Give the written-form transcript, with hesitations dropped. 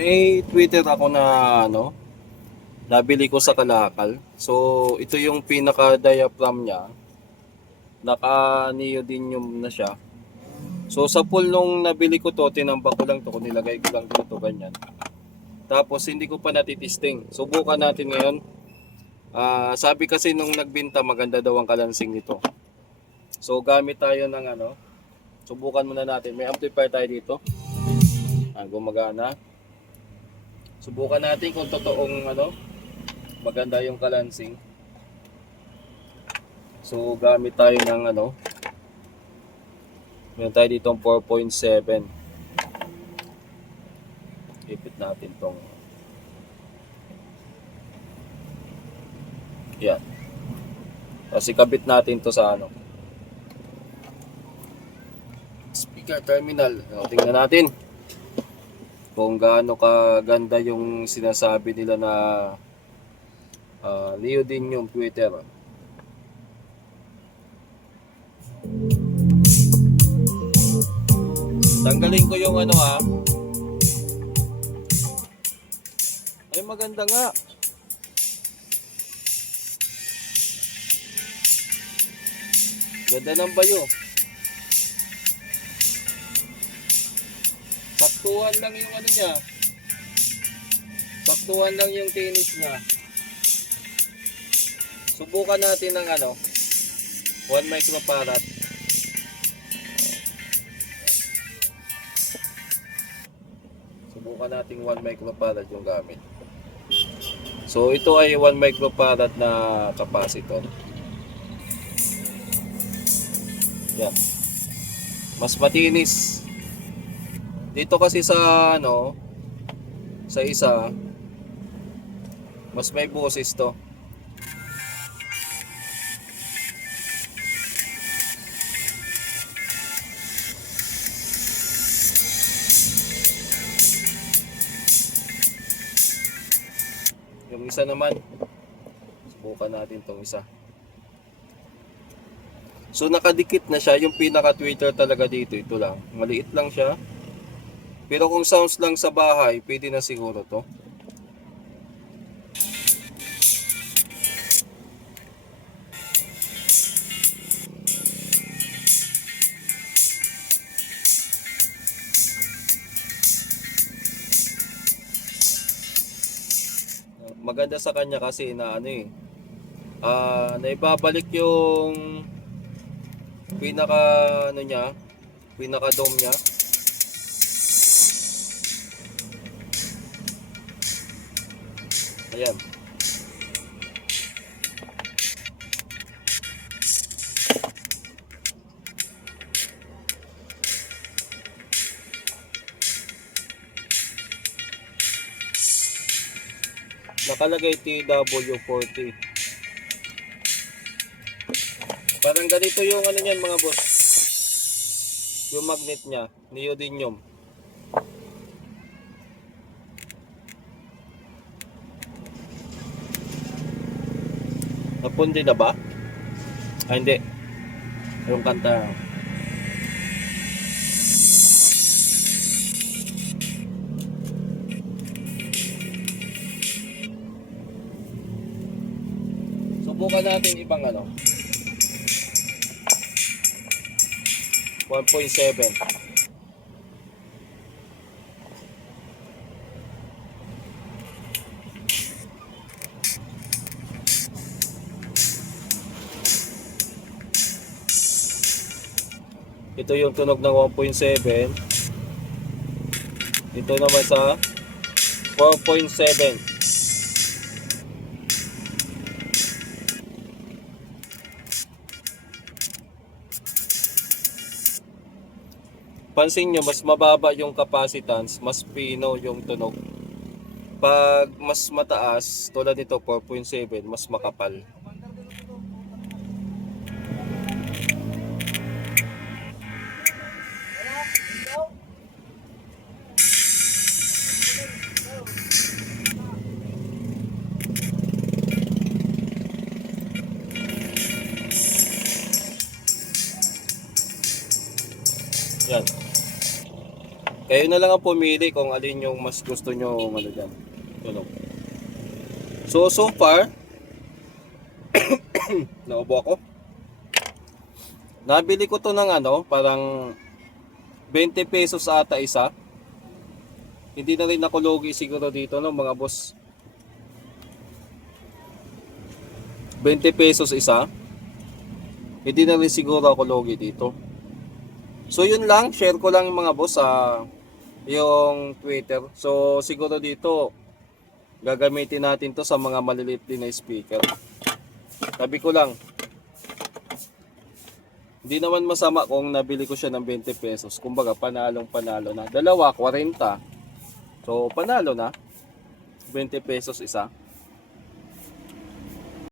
May Twitter ako na ano, nabili ko sa Kalakal. So, ito yung pinaka-diaphragm niya. Naka-neodymium na siya. So, sa pool nung nabili ko to, tinambak ko lang to, nilagay ko lang dito ganyan. Tapos, hindi ko pa natitesting. Subukan natin ngayon. Sabi kasi nung nagbinta, maganda daw ang kalansing nito. So, gamit tayo ng ano, subukan muna natin. May amplifier tayo dito. Gumagana. Subukan natin kung totoong ano, maganda yung kalansing. So gamit tayo ng ano, meron tayo dito 4.7. Ipit natin tong yan. Kasi kabit natin to sa ano, speaker terminal. Tingnan natin kung gaano kaganda yung sinasabi nila na neodymium tweeter. Tanggalin ko yung ano ay maganda nga. Ganda ng bayo. Saktuhan lang yung ano niya. Saktuhan lang yung tinis niya. Subukan natin ng ano, 1 microfarad. Subukan natin 1 microfarad yung gamit. So ito ay 1 microfarad na capacitor. Yan. Mas matinis. Dito kasi sa ano, sa isa, mas may boses to. Yung isa naman, subukan natin tong isa. So nakadikit na siya, yung pinaka-tweeter talaga dito, ito lang. Maliit lang siya. Pero kung sounds lang sa bahay, pwede na siguro to. Maganda sa kanya kasi na ano naibabalik yung pinaka ano niya, pinaka dome niya. Ayan. Nakalagay TW40. Parang ganito yung ano niyan mga boss. Yung magnet niya, neodymium. Napundi na ba? Hindi. Yung kanta. Subukan natin ibang ano. 1.7. Ito yung tunog ng 1.7. Ito naman sa 4.7. Pansin nyo, mas mababa yung capacitance, mas pino yung tunog. Pag mas mataas, tulad nito 4.7, mas makapal. Yan. Kayo na lang ang pumili kung alin yung mas gusto nyo ano dyan. Tunog. So far, naubo ako. Nabili ko to ng ano, parang 20 pesos ata isa. Hindi na rin ako logi siguro dito no mga boss. 20 pesos isa. Hindi na rin siguro ako logi dito. So yun lang, share ko lang yung mga boss sa yung Twitter. So siguro dito gagamitin natin to sa mga maliliit din na speaker. Sabi ko lang, hindi naman masama kung nabili ko siya ng 20 pesos. Kumbaga panalong panalo na. Dalawa 40. So panalo na. 20 pesos isa.